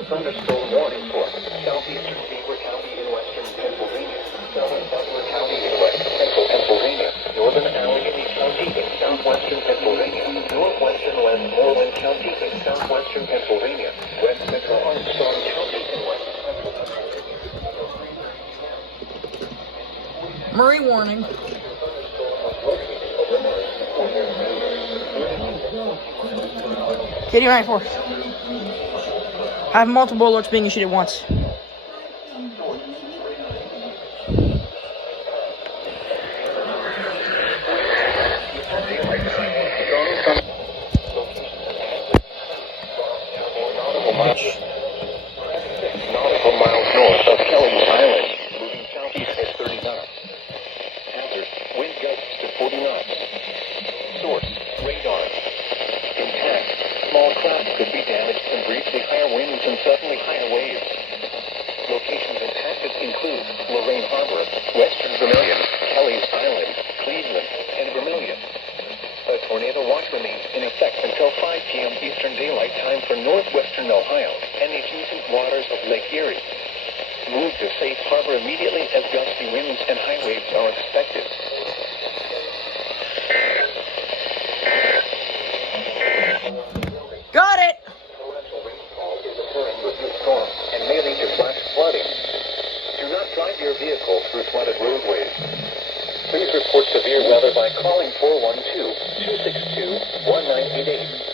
major thunderstorm warning for southeastern Beaver County in western Pennsylvania, southern Butler County in western central Pennsylvania, northern Allegheny County in southwestern Pennsylvania, northwestern Westmoreland County in southwestern Pennsylvania, west central Armstrong County in western Pennsylvania. Murray warning. KDO94. I have multiple alerts being issued at once. Nautical miles north of Kelly Island, moving southeast at 30 knots. Hazard, wind gusts to 40 knots. Source, radar. Intact, small craft could be damaged from briefly higher winds and suddenly higher waves. Locations impacted include Lorraine Harbor, Western Vermilion, Kelly's Island, Cleveland, and Vermilion. A tornado watch remains in effect until 5 p.m. Eastern Daylight Time for northwestern Ohio and the adjacent waters of Lake Erie. Move to safe harbor immediately as gusty winds and high waves are expected. Got it! Torrential rainfall is occurring with this storm and may lead to flash flooding. Do not drive your vehicle through flooded roadways. Please report severe weather by calling 412-262-1988.